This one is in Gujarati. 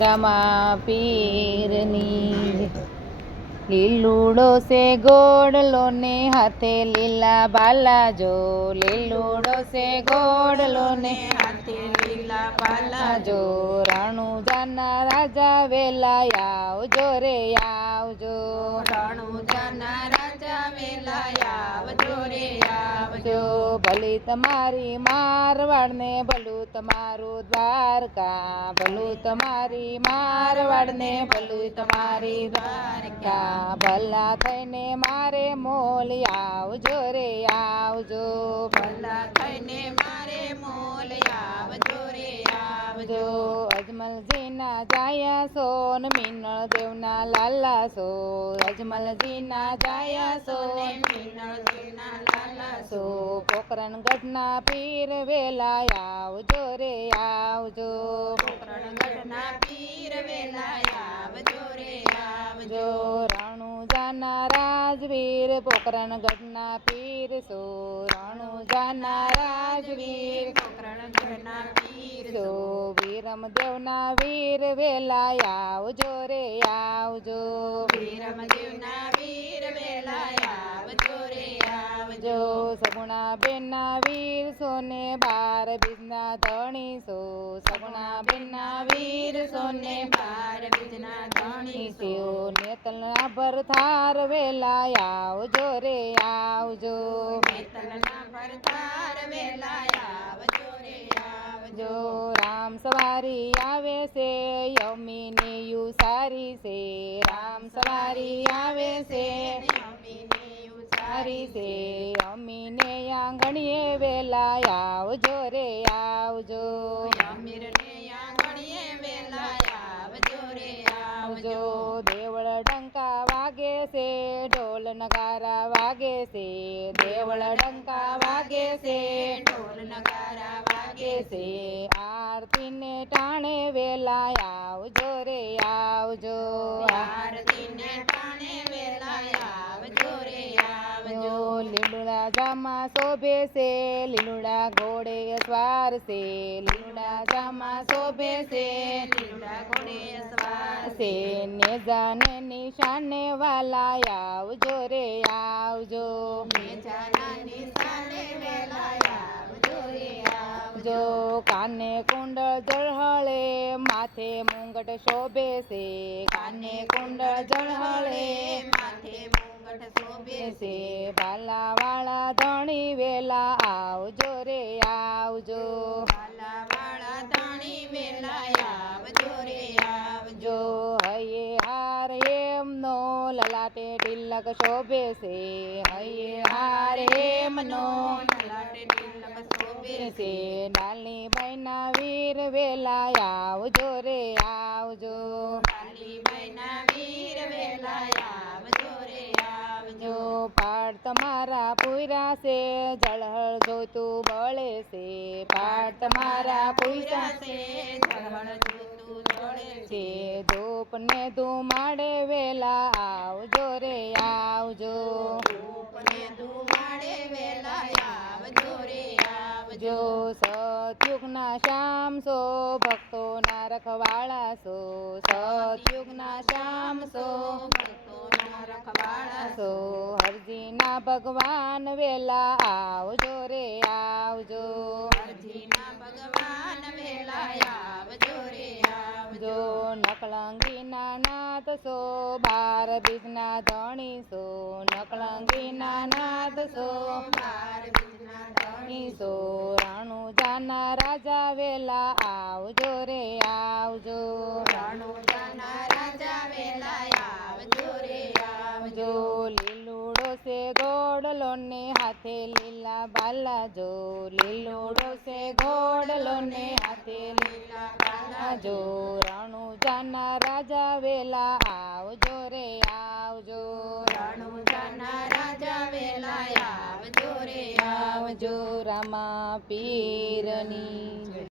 રામા પીરની લીલુડો સે ગોડલો ને હાથે લીલા બાલા જો લીલુડો સે ગોડલો ને હાથે લીલા બાલા જો રણુજાના રાજા વેલા આવજો રે આવજો રણુજાના રાજા વેલા આવજો રે આવજો ભલી તમારી મારવાડને ભલું તમારું દ્વારકા ભલું તમારી મારવાડને ભલું તમારી દ્વારકા ભલા થઈને મારે મોલ આવજો રે આવજો ભલા થઈને મારે મોલ આવજો રે આવજો અજમલજીના જાયા સો ને મિનળ દેવના લાલા સો અજમલજીના જાયા સો ને મિનળ દેવના લાલા સો પોકરણગઢના પીર વેલા આવજો રે આવજો પોકરણગઢના પીર વેલા આવજો રે આવજો રણુજાના રાજવીર પોકરણગઢના પીર સો રણુજાના રાજવીર પોકરણગઢના પીર સો વીરમદેવના વીર વેલા આવજો રે આવજો વીરમદેવના વીર વેલા આવજો રે આવજો સગુણા બેનના વીર સોને બાર બીજના ધણી સો સગુણા બેનના વીર સોને બાર બીજના ધણી સો નેતલના ભરથાર વેલા આવજો રે આવજો નેતલના ભરથાર વેલા આવજો રે આવજો રામ સવારી આવે છે યમીની યુ સારી છે રામ સવારી આવે છે સારી છે અમીને આંગણીએ વેલા આવજો રે આવજો અમીરને આંગણીએ વેલા આવજો રે આવજો દેવળ ડંકા વાગે છે ઢોલ નગારા વાગે છે દેવળ ડંકા વાગે છે ઢોલ નગારા વાગે છે આરતીને ટાણે વેલા આવજો રે આવજો આરતીને ટાણે વેલા આવજો રે આવજો લીલુડા જામાં શોભે છે લીલુડા ઘોડે સ્વાર છે લીલુડા જામાં શોભે છે લીલુડા ઘોડે સવાર છે ને જાને નિશાને વાલા આવજો રે આવજો જાના નિશાને વેલા આવજો રે આવજો કાને કુંડળ જળહળે માથે મુંગટ શોભે છે કાને કુંડળ જળહળે માથે મુંગટ શોભે છે બાલા વાળા ધણી વેલા આવજો રે આવજો બાલા વાળા ધણી વેલા આવજો રે આવજો હૈયે હાર એમનો લલાટે તિલક શોભે છે હૈયે હાર એમનો લલાટે તિલક શોભે છે ડાલની બાઈના વીર વેલા આવજો રે આવજો કાલીબાઈના વીર વેલા આવજો રે આવજો પાડ તમારા પૂરા છે જળહળ જોતું બળે છે પાડ તમારા પૂરા છે જળહળ જોતું જળે છે ધૂપ ને ધુમાડે વેલા આવજો રે આવજો ધૂપને ધુમાડે વેલા આવજો રે આવજો સતયુગના શ્યામ સો ભક્તોના રખવાળા સો સતયુગના શ્યામ સો ભક્તોના રખવાળા સો હરજીના ભગવાન વેલા આવજો રે આવજો હરજીના ભગવાન વેલા આવજો રે આવજો નકળંગીના નાથ સો બાર બીજના ધણી સો નકળંગીના નાથ સો બાર બીજના ધણી સો રણુજાના રાજા વેલા આવજો રે આવજો રણુજાના રાજા વેલા આવજો રે આવજો લીલુડો છે ગોડલો ને હાથે લીલા બાલા જો લીલુડો છે ગોડલો ને હાથે લીલા બાલા જો રણુજાના રાજા વેલા આવજો રે આવજો રણુજાના રાજા વેલા આવજો રે આવજો રામા પીરની